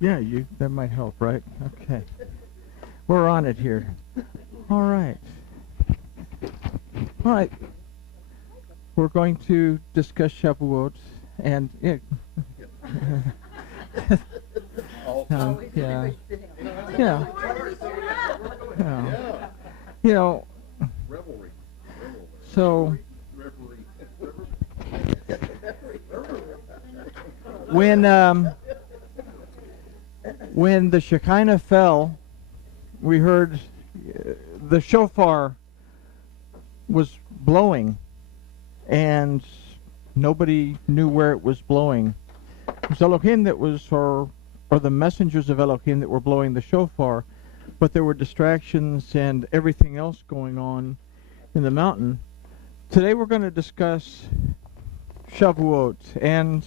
Yeah, that might help, right? Okay. We're on it here. All right. All right. We're going to discuss Shavuot and yeah. Yeah. Yeah. You know, so when the Shekinah fell, we heard the shofar was blowing, and nobody knew where it was blowing. It was Elohim that was, or the messengers of Elohim that were blowing the shofar, but there were distractions and everything else going on in the mountain. Today we're going to discuss Shavuot, and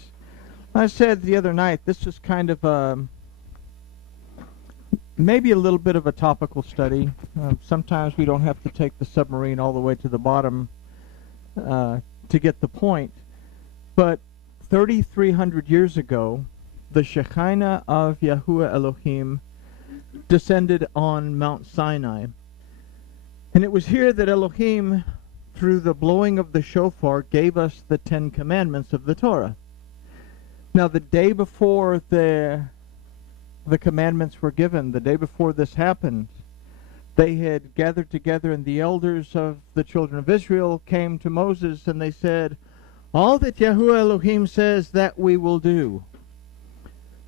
I said the other night, this is kind of maybe a little bit of a topical study. Sometimes we don't have to take the submarine all the way to the bottom to get the point. But 3,300 years ago, the Shekinah of Yahuwah Elohim descended on Mount Sinai. And it was here that Elohim, through the blowing of the shofar, gave us the 10 Commandments of the Torah. Now, the day before the commandments were given, the day before this happened, they had gathered together, and the elders of the children of Israel came to Moses, and they said, all that Yahuwah Elohim says, that we will do.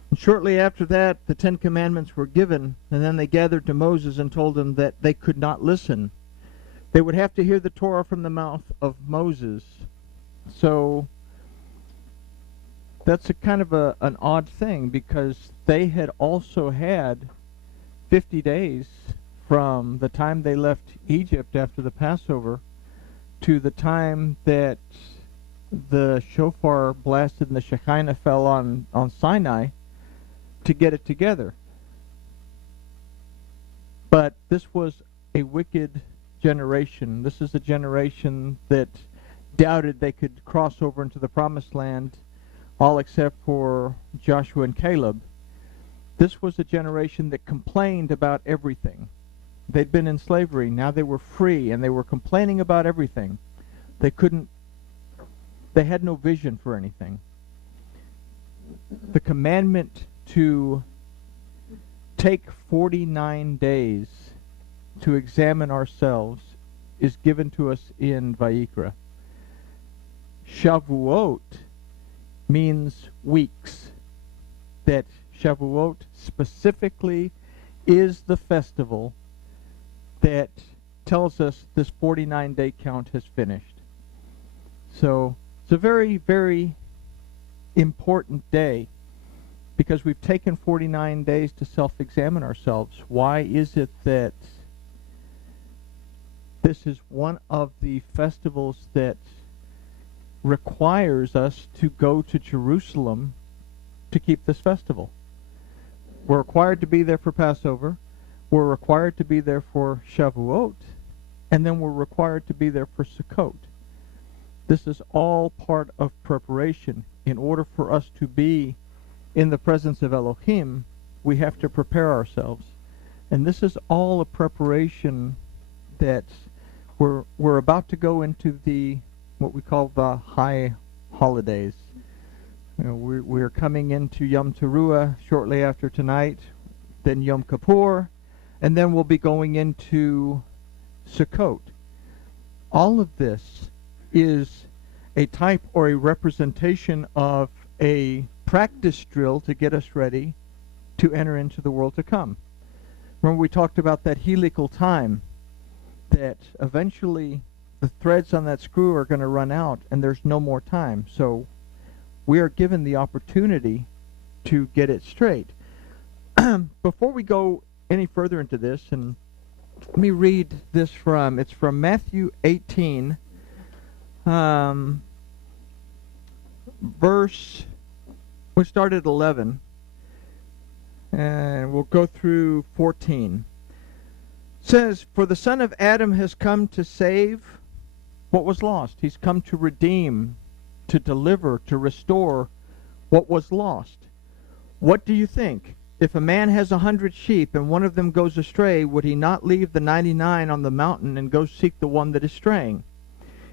And shortly after that, the 10 Commandments were given, and then they gathered to Moses and told him that they could not listen. They would have to hear the Torah from the mouth of Moses. So that's a kind of an odd thing, because they had also had 50 days from the time they left Egypt after the Passover to the time that the shofar blasted and the Shekinah fell on Sinai to get it together. But this was a wicked generation. This is a generation that doubted they could cross over into the Promised Land, all except for Joshua and Caleb. This was a generation that complained about everything. They'd been in slavery, now they were free, and they were complaining about everything. They had no vision for anything. The commandment to take 49 days to examine ourselves is given to us in Vayikra. Shavuot means weeks. That Shavuot specifically is the festival that tells us this 49-day count has finished. So it's a very, very important day, because we've taken 49 days to self-examine ourselves. Why is it that this is one of the festivals that requires us to go to Jerusalem to keep this festival? We're required to be there for Passover, we're required to be there for Shavuot, and then we're required to be there for Sukkot. This is all part of preparation. In order for us to be in the presence of Elohim, we have to prepare ourselves. And this is all a preparation that we're about to go into what we call the high holidays. You know, we're coming into Yom Teruah shortly after tonight, then Yom Kippur, and then we'll be going into Sukkot. All of this is a type or a representation of a practice drill to get us ready to enter into the world to come. Remember, we talked about that helical time, that eventually the threads on that screw are going to run out and there's no more time. So we are given the opportunity to get it straight. Before we go any further into this, and let me read this it's from Matthew 18, we'll start at 11, and we'll go through 14. It says, "For the Son of Adam has come to save what was lost." He's come to redeem, to deliver, to restore what was lost. What do you think? if a man has 100 sheep and one of them goes astray, would he not leave the 99 on the mountain and go seek the one that is straying?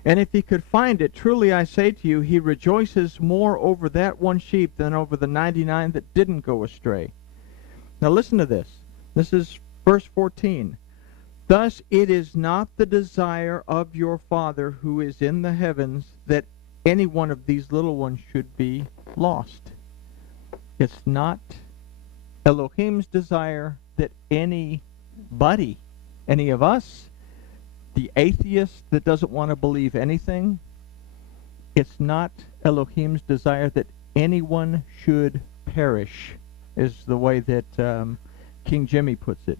And if he could find it, truly I say to you, he rejoices more over that one sheep than over the 99 that didn't go astray. Now listen to this. This is verse 14. Thus it is not the desire of your Father who is in the heavens that any one of these little ones should be lost. It's not Elohim's desire that anybody, any of us, the atheist that doesn't want to believe anything, it's not Elohim's desire that anyone should perish, is the way that King Jimmy puts it.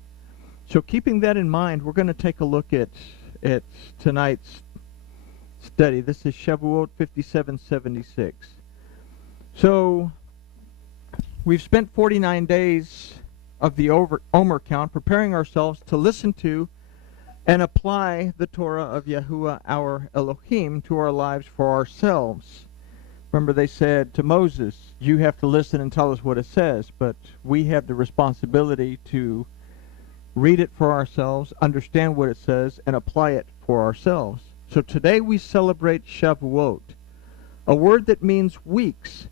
So keeping that in mind, we're going to take a look at tonight's study. This is Shavuot 5776. So we've spent 49 days of the Omer count preparing ourselves to listen to and apply the Torah of Yahuwah our Elohim to our lives for ourselves. Remember, they said to Moses, you have to listen and tell us what it says, but we have the responsibility to read it for ourselves, understand what it says, and apply it for ourselves. So today we celebrate Shavuot, a word that means weeks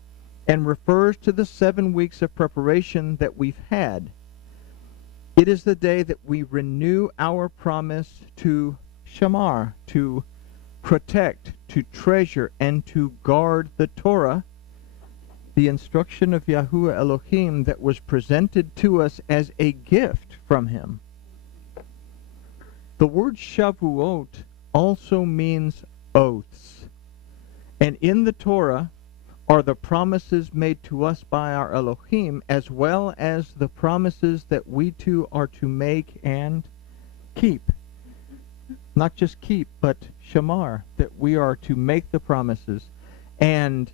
and refers to the 7 weeks of preparation that we've had. It is the day that we renew our promise to shamar, to protect, to treasure, and to guard the Torah, the instruction of Yahuwah Elohim that was presented to us as a gift from Him. The word Shavuot also means oaths. And in the Torah are the promises made to us by our Elohim, as well as the promises that we too are to make and keep. Not just keep, but shamar, that we are to make the promises and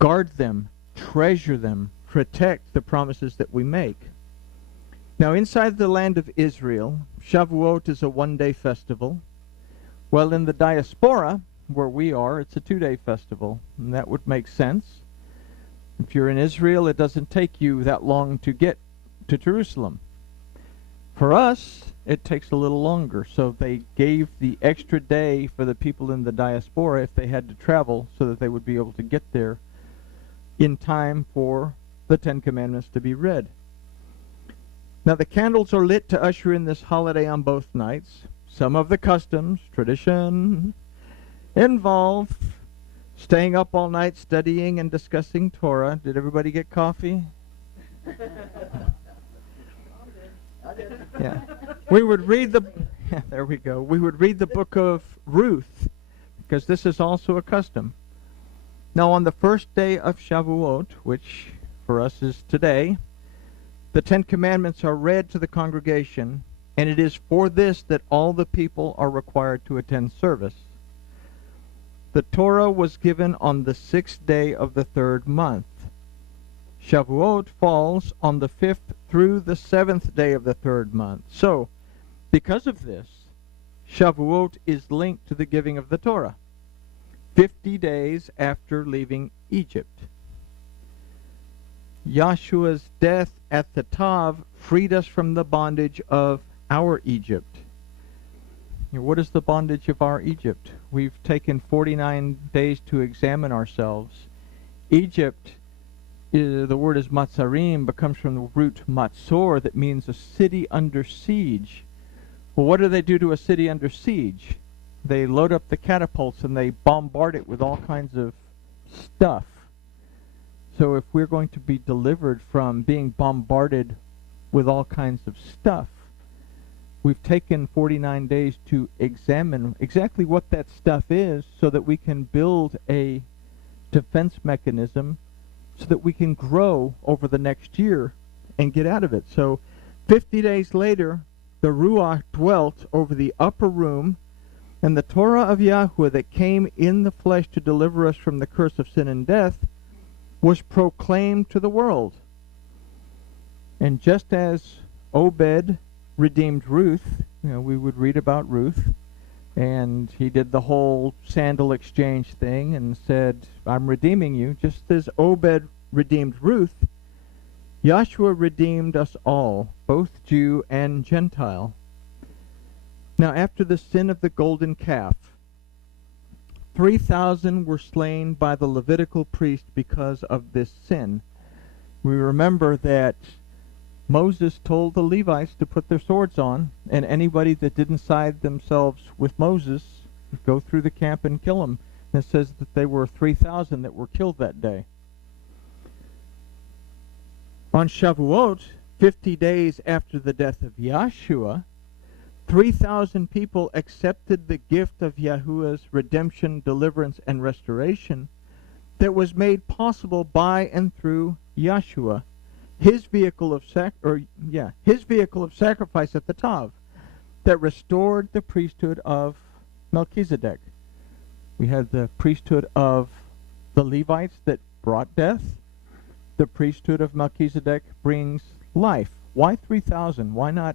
guard them, treasure them, protect the promises that we make. Now, inside the land of Israel, Shavuot is a one-day festival. Well, in the diaspora, where we are, it's a 2-day festival, and that would make sense. If you're in Israel, it doesn't take you that long to get to Jerusalem. For us, it takes a little longer, so they gave the extra day for the people in the diaspora if they had to travel, so that they would be able to get there in time for the 10 Commandments to be read. Now, the candles are lit to usher in this holiday on both nights. Some of the customs, tradition, involve staying up all night studying and discussing Torah. Did everybody get coffee? Yeah. We would read the there we go. We would read the book of Ruth, because this is also a custom. Now, on the first day of Shavuot, which for us is today, the 10 Commandments are read to the congregation, and it is for this that all the people are required to attend service. The Torah was given on the 6th day of the 3rd month. Shavuot falls on the 5th through the 7th day of the 3rd month. So, because of this, Shavuot is linked to the giving of the Torah, 50 days after leaving Egypt. Yahshua's death at the Tav freed us from the bondage of our Egypt. What is the bondage of our Egypt? We've taken 49 days to examine ourselves. Egypt, the word is matzarim, but comes from the root matzor, that means a city under siege. Well, what do they do to a city under siege? They load up the catapults and they bombard it with all kinds of stuff. So if we're going to be delivered from being bombarded with all kinds of stuff, we've taken 49 days to examine exactly what that stuff is so that we can build a defense mechanism so that we can grow over the next year and get out of it. So 50 days later, the Ruach dwelt over the upper room, and the Torah of Yahuwah that came in the flesh to deliver us from the curse of sin and death was proclaimed to the world. And just as Obed redeemed Ruth, we would read about Ruth, and he did the whole sandal exchange thing and said, I'm redeeming you. Just as Obed redeemed Ruth, Yahshua redeemed us all, both Jew and Gentile. Now after the sin of the golden calf, 3,000 were slain by the Levitical priest because of this sin. We remember that Moses told the Levites to put their swords on, and anybody that didn't side themselves with Moses would go through the camp and kill them. And it says that there were 3,000 that were killed that day. On Shavuot, 50 days after the death of Yahshua, 3,000 people accepted the gift of Yahuwah's redemption, deliverance, and restoration that was made possible by and through Yahshua, his vehicle of sacrifice at the Tav, that restored the priesthood of Melchizedek. We had the priesthood of the Levites that brought death. The priesthood of Melchizedek brings life. Why 3,000? Why not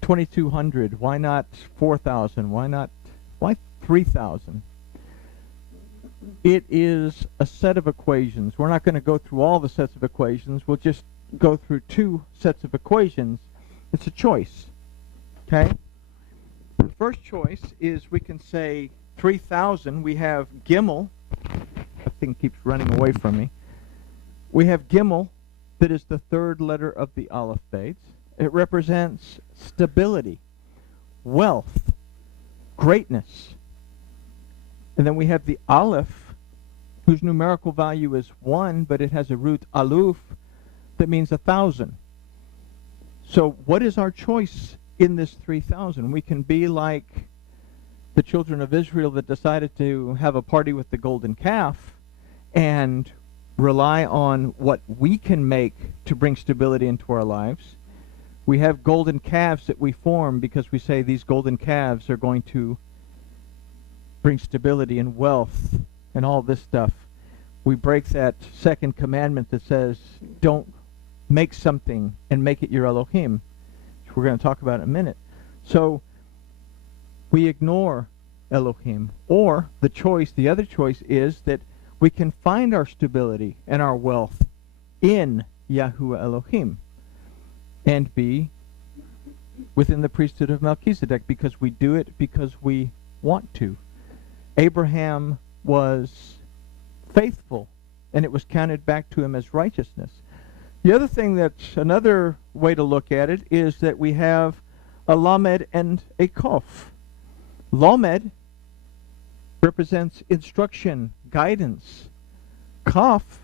2,200? Why not 4,000? Why 3,000? It is a set of equations. We're not going to go through all the sets of equations. We'll just go through two sets of equations. It's a choice. Okay? The first choice is we can say 3,000. We have Gimel. That thing keeps running away from me. We have Gimel, that is the third letter of the Aleph Beis. It represents stability, wealth, greatness. And then we have the Aleph, whose numerical value is 1, but it has a root aluf that means 1,000. So what is our choice in this 3,000? We can be like the children of Israel that decided to have a party with the golden calf and rely on what we can make to bring stability into our lives. We have golden calves that we form because we say these golden calves are going to bring stability and wealth and all this stuff. We break that second commandment that says don't make something and make it your Elohim, which we're going to talk about in a minute. So we ignore Elohim. Or the other choice is that we can find our stability and our wealth in Yahuwah Elohim and be within the priesthood of Melchizedek because we do it because we want to. Abraham was faithful and it was counted back to him as righteousness. The other thing another way to look at it is that we have a Lamed and a Kof. Lamed represents instruction, guidance. Kaf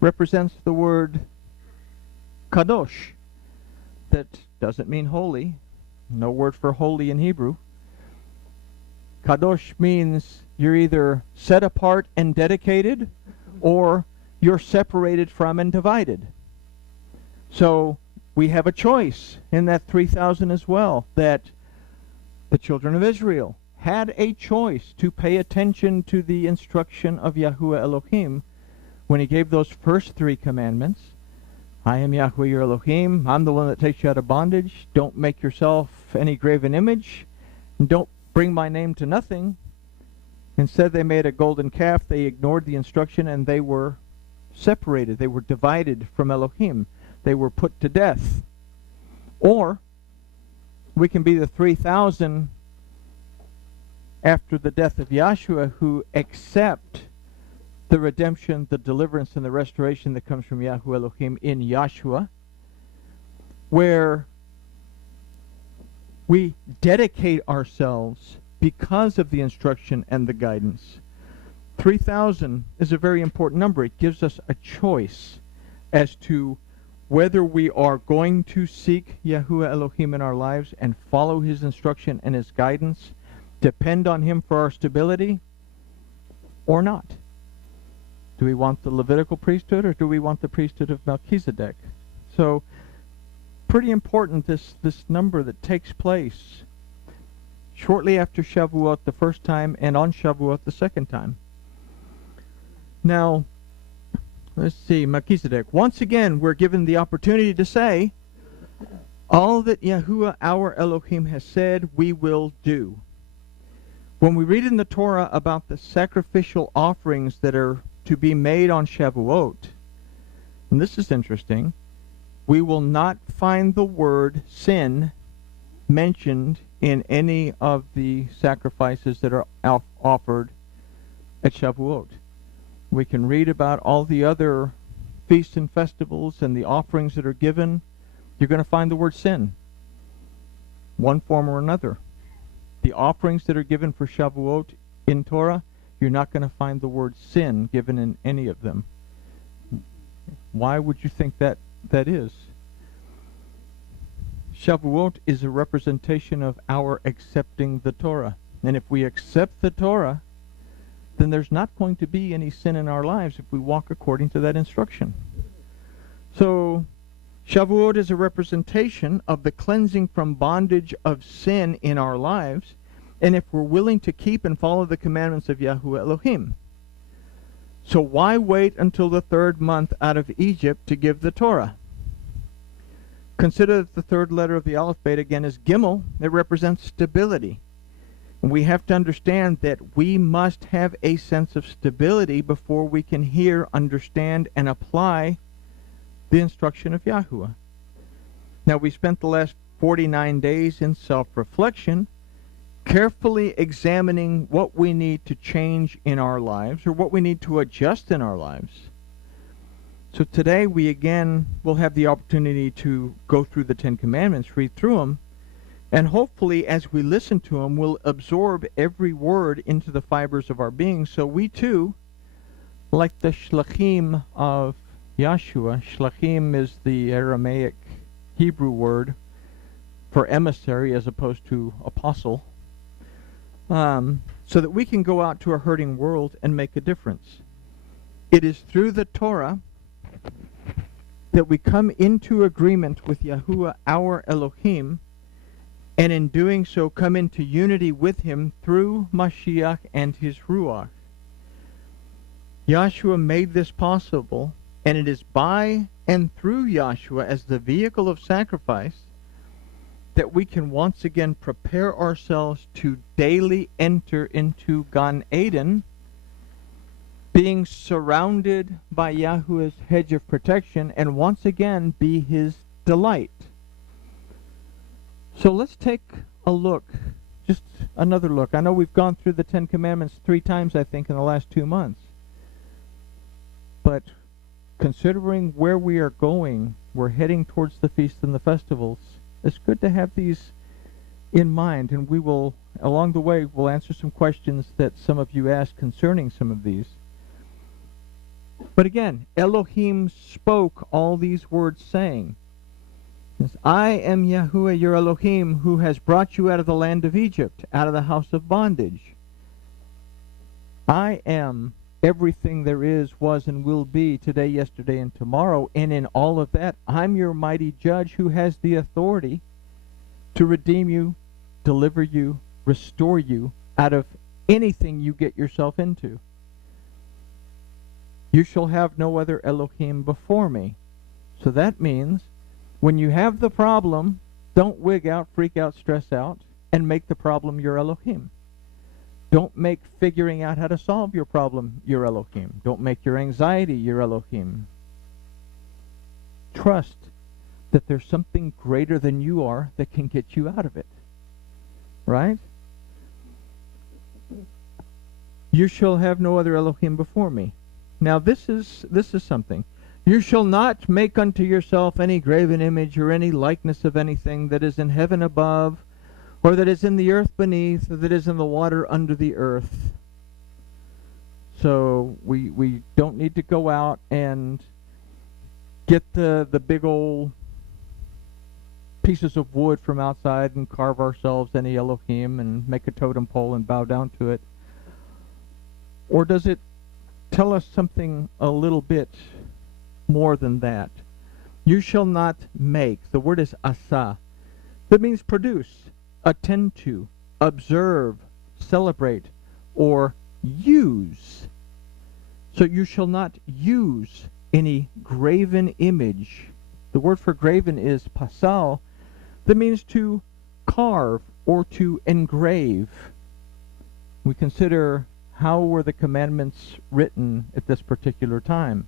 represents the word kadosh. That doesn't mean holy. No word for holy in Hebrew. Kadosh means you're either set apart and dedicated, or you're separated from and divided. So we have a choice in that 3,000 as well, that the children of Israel had a choice to pay attention to the instruction of Yahuwah Elohim when he gave those first 3 commandments. I am Yahuwah your Elohim. I'm the one that takes you out of bondage. Don't make yourself any graven image. And don't bring my name to nothing. Instead, they made a golden calf. They ignored the instruction and they were separated. They were divided from Elohim. They were put to death. Or we can be the 3,000 after the death of Yahshua who accept the redemption, the deliverance, and the restoration that comes from Yahuwah Elohim in Yahshua, where we dedicate ourselves because of the instruction and the guidance. 3,000 is a very important number. It gives us a choice as to whether we are going to seek Yahuwah Elohim in our lives and follow his instruction and his guidance, depend on him for our stability, or not. Do we want the Levitical priesthood or do we want the priesthood of Melchizedek? So, pretty important this number that takes place shortly after Shavuot the first time and on Shavuot the second time. Now, let's see, Melchizedek. Once again, we're given the opportunity to say, all that Yahuwah our Elohim has said, we will do. When we read in the Torah about the sacrificial offerings that are to be made on Shavuot, and this is interesting, we will not find the word sin mentioned in any of the sacrifices that are offered at Shavuot. We can read about all the other feasts and festivals and the offerings that are given. You're going to find the word sin, one form or another. The offerings that are given for Shavuot in Torah, you're not going to find the word sin given in any of them. Why would you think that is? Shavuot is a representation of our accepting the Torah. And if we accept the Torah, then there's not going to be any sin in our lives if we walk according to that instruction. So, Shavuot is a representation of the cleansing from bondage of sin in our lives, and if we're willing to keep and follow the commandments of Yahuwah Elohim. So why wait until the 3rd month out of Egypt to give the Torah? Consider that the 3rd letter of the alphabet again is Gimel. It represents stability. And we have to understand that we must have a sense of stability before we can hear, understand, and apply the instruction of Yahuwah. Now, we spent the last 49 days in self-reflection, carefully examining what we need to change in our lives or what we need to adjust in our lives. So today we again will have the opportunity to go through the 10 Commandments, read through them, and hopefully as we listen to them, we'll absorb every word into the fibers of our being, so we too, like the Shlachim of Yahshua, Shlachim is the Aramaic Hebrew word for emissary as opposed to apostle, so that we can go out to a hurting world and make a difference. It is through the Torah that we come into agreement with Yahuwah, our Elohim, and in doing so come into unity with Him through Mashiach and His Ruach. Yahshua made this possible, and it is by and through Yahshua as the vehicle of sacrifice that we can once again prepare ourselves to daily enter into Gan Eden, being surrounded by Yahuwah's hedge of protection, and once again be His delight. So let's take a look, just another look. I know we've gone through the 10 Commandments 3 times, I think, in the last 2 months. But considering where we are going, we're heading towards the feasts and the festivals. It's good to have these in mind, and we will, along the way, we'll answer some questions that some of you asked concerning some of these. But again, Elohim spoke all these words saying, I am Yahuwah your Elohim, who has brought you out of the land of Egypt, out of the house of bondage. I am everything there is, was, and will be today, yesterday, and tomorrow, and in all of that, I'm your mighty judge who has the authority to redeem you, deliver you, restore you out of anything you get yourself into. You shall have no other Elohim before me. So that means when you have the problem, don't wig out, freak out, stress out, and make the problem your Elohim. Don't make figuring out how to solve your problem your Elohim. Don't make your anxiety your Elohim. Trust that there's something greater than you are that can get you out of it. Right? You shall have no other Elohim before me. Now this is something. You shall not make unto yourself any graven image or any likeness of anything that is in heaven above, or that is in the earth beneath, or that is in the water under the earth. So we don't need to go out and get the big old pieces of wood from outside and carve ourselves any Elohim and make a totem pole and bow down to it. Or does it tell us something a little bit more than that? You shall not make. The word is asa. That means produce, attend to, observe, celebrate, or use. So you shall not use any graven image. The word for graven is pasal. That means to carve or to engrave. We consider how were the commandments written at this particular time.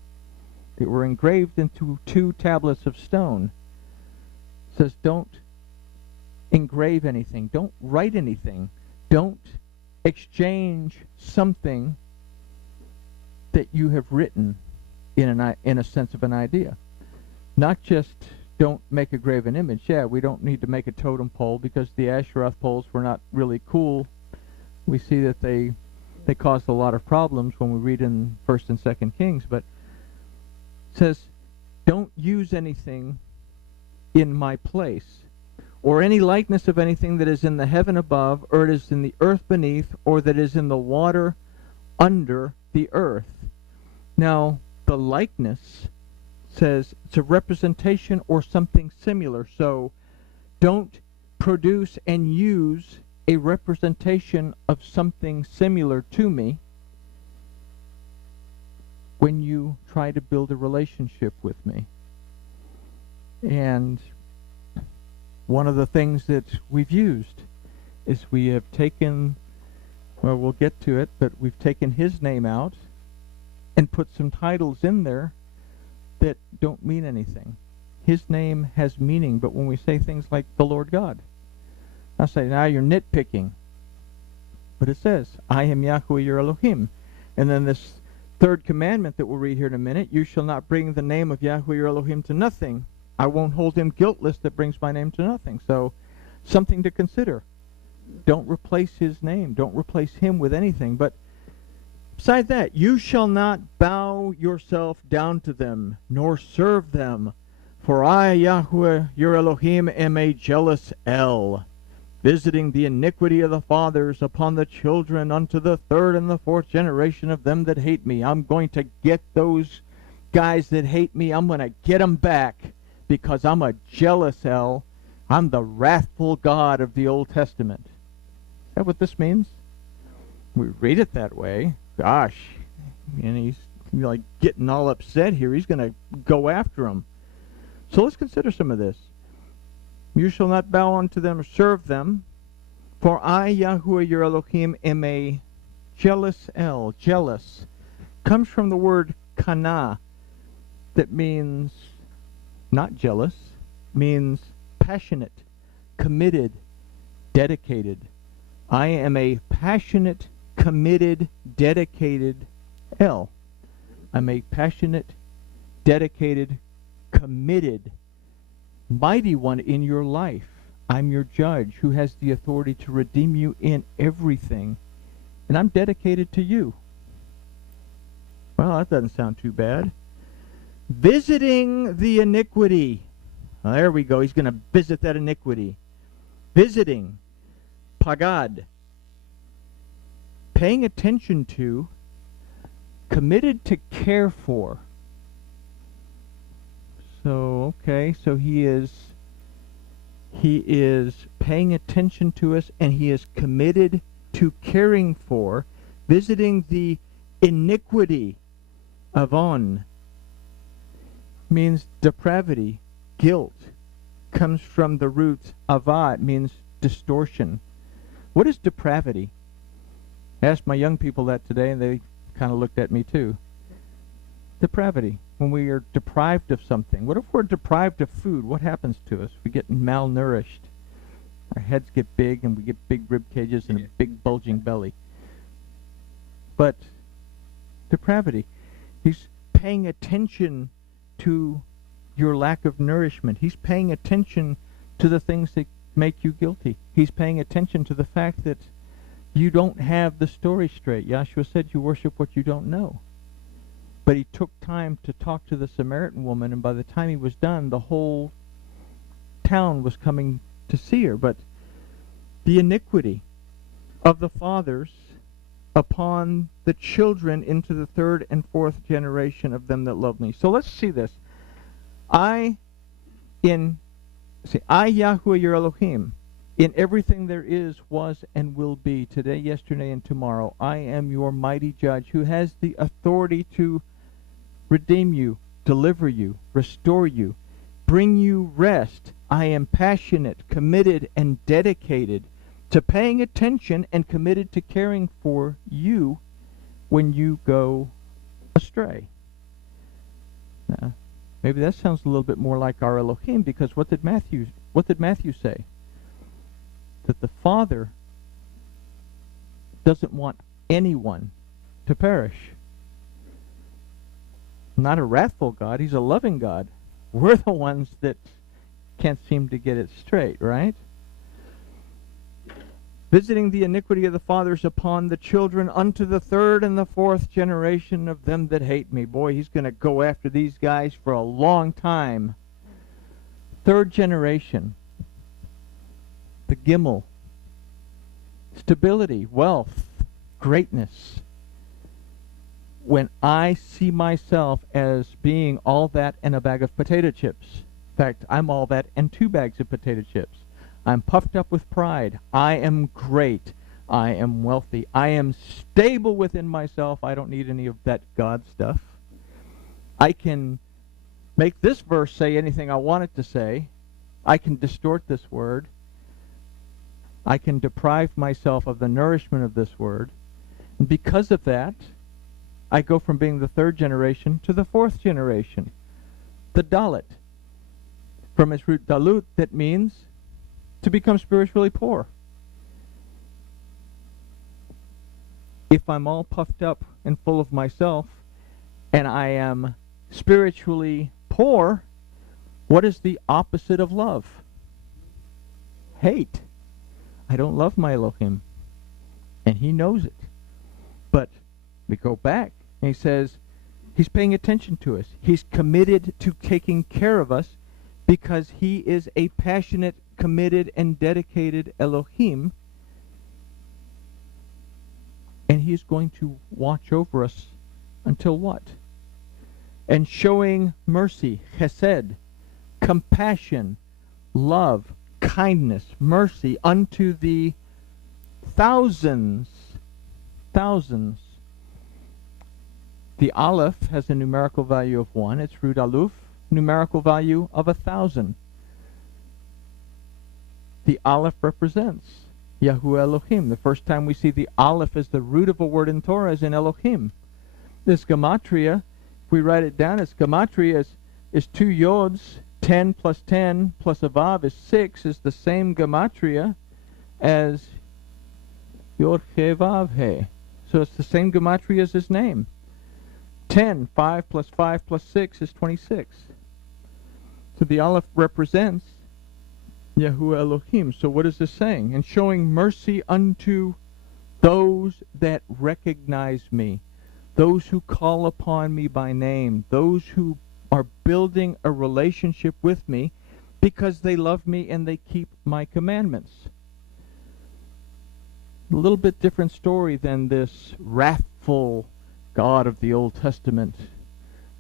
They were engraved into 2 tablets of stone. It says, don't engrave anything. Don't write anything. Don't exchange something that you have written in a sense of an idea. Not just don't make a graven image. Yeah, we don't need to make a totem pole because the Asheroth poles were not really cool. We see that they caused a lot of problems when we read in 1st and 2nd Kings, but it says, don't use anything in my place, or any likeness of anything that is in the heaven above, or it is in the earth beneath, or that is in the water under the earth. Now, the likeness says it's a representation or something similar. So don't produce and use a representation of something similar to me when you try to build a relationship with me. And one of the things that we've used is we have taken, well, we'll get to it, but we've taken his name out and put some titles in there that don't mean anything. His name has meaning, but when we say things like the Lord God, I say, now you're nitpicking. But it says, I am Yahweh your Elohim. And then this 3rd commandment that we'll read here in a minute, you shall not bring the name of Yahweh your Elohim to nothing. I won't hold him guiltless that brings my name to nothing. So, something to consider. Don't replace his name. Don't replace him with anything. But besides that, you shall not bow yourself down to them, nor serve them. For I, Yahweh, your Elohim, am a jealous El, visiting the iniquity of the fathers upon the children unto the 3rd and the 4th generation of them that hate me. I'm going to get those guys that hate me. I'm going to get them back because I'm a jealous El. I'm the wrathful God of the Old Testament. Is that what this means? We read it that way. Gosh, and he's like getting all upset here. He's going to go after him. So let's consider some of this. You shall not bow unto them or serve them, for I, Yahweh your Elohim, am a jealous El. Jealous comes from the word kana, that means not jealous, means passionate, committed, dedicated. I am a passionate, committed, dedicated El. I'm a passionate, dedicated, committed, mighty one in your life. I'm your judge who has the authority to redeem you in everything. And I'm dedicated to you. Well, that doesn't sound too bad. Visiting the iniquity. Well, there we go. He's going to visit that iniquity. Visiting. Pagad. Paying attention to. Committed to care for. So, okay, so he is paying attention to us, and he is committed to caring for, visiting the iniquity. Avon means depravity, guilt. Comes from the root ava, it means distortion. What is depravity? I asked my young people that today, and they kind of looked at me too. Depravity. When we are deprived of something. What if we're deprived of food? What happens to us? We get malnourished. Our heads get big, and we get big rib cages and a big bulging belly. But depravity. He's paying attention to your lack of nourishment. He's paying attention to the things that make you guilty. He's paying attention to the fact that you don't have the story straight. Yahshua said you worship what you don't know. But he took time to talk to the Samaritan woman, and by the time he was done, the whole town was coming to see her. But the iniquity of the fathers upon the children into the 3rd and 4th generation of them that love me. So let's see this. I, Yahweh your Elohim, in everything there is, was, and will be, today, yesterday, and tomorrow, I am your mighty judge who has the authority to redeem you, deliver you, restore you, bring you rest. I am passionate, committed, and dedicated to paying attention and committed to caring for you when you go astray. Now, maybe that sounds a little bit more like our Elohim, because what did Matthew say? That the Father doesn't want anyone to perish. Not a wrathful God, he's a loving God. We're the ones that can't seem to get it straight, right? Visiting the iniquity of the fathers upon the children unto the third and the fourth generation of them that hate me. Boy, he's going to go after these guys for a long time. Third generation. The Gimel. Stability, wealth, greatness. When I see myself as being all that and a bag of potato chips. In fact, I'm all that and 2 bags of potato chips. I'm puffed up with pride. I am great. I am wealthy. I am stable within myself. I don't need any of that God stuff. I can make this verse say anything I want it to say. I can distort this word. I can deprive myself of the nourishment of this word. And because of that, I go from being the 3rd generation to the 4th generation. The Dalet. From its root dalut, that means to become spiritually poor. If I'm all puffed up and full of myself, and I am spiritually poor, what is the opposite of love? Hate. I don't love my Elohim, and he knows it. But we go back, and he says he's paying attention to us. He's committed to taking care of us because he is a passionate, committed, and dedicated Elohim, and he's going to watch over us until what? And showing mercy, chesed, compassion, love, kindness, mercy unto the thousands. The Aleph has a numerical value of 1. Its root aluf, numerical value of 1,000. The Aleph represents Yahuwah Elohim. The first time we see the Aleph as the root of a word in Torah is in Elohim. This gematria, if we write it down, its gematria is 2 yods. 10 plus 10 plus a vav is 6, is the same gematria as Yod He Vav He. So it's the same gematria as his name. 10, 5 plus 5 plus 6 is 26. So the Aleph represents Yahuwah Elohim. So what is this saying? And showing mercy unto those that recognize me, those who call upon me by name, those who are building a relationship with me because they love me and they keep my commandments. A little bit different story than this wrathful God of the Old Testament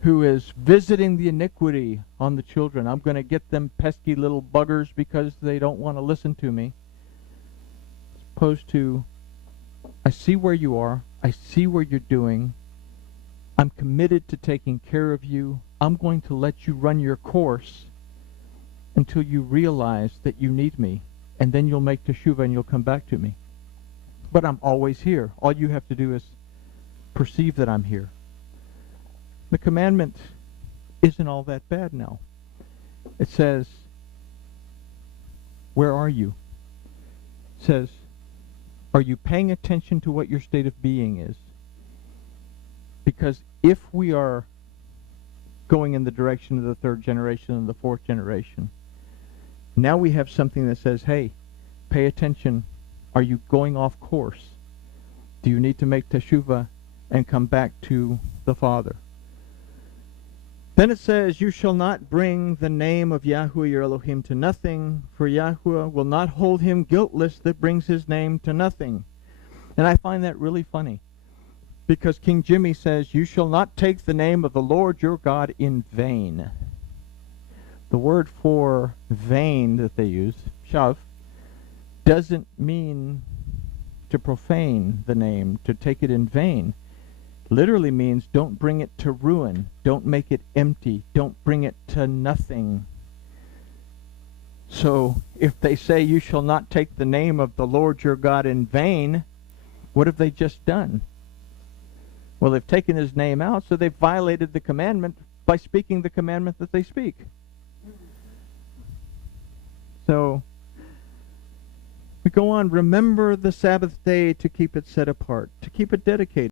who is visiting the iniquity on the children. I'm going to get them pesky little buggers because they don't want to listen to me. As opposed to, I see where you are. I see what you're doing. I'm committed to taking care of you. I'm going to let you run your course until you realize that you need me. And then you'll make teshuvah and you'll come back to me. But I'm always here. All you have to do is perceive that I'm here. The commandment isn't all that bad now. It says, where are you? It says, are you paying attention to what your state of being is? Because if we are going in the direction of the 3rd generation and the 4th generation, now we have something that says, hey, pay attention. Are you going off course? Do you need to make teshuvah and come back to the Father? Then it says, you shall not bring the name of Yahuwah your Elohim to nothing, for Yahuwah will not hold him guiltless that brings his name to nothing. And I find that really funny, because King Jimmy says, you shall not take the name of the Lord your God in vain. The word for vain that they use, shav, doesn't mean to profane the name, to take it in vain. Literally means don't bring it to ruin, don't make it empty, don't bring it to nothing. So if they say you shall not take the name of the Lord your God in vain, what have they just done? Well, they've taken his name out, so they've violated the commandment by speaking the commandment that they speak. So we go on, remember the Sabbath day to keep it set apart, to keep it dedicated.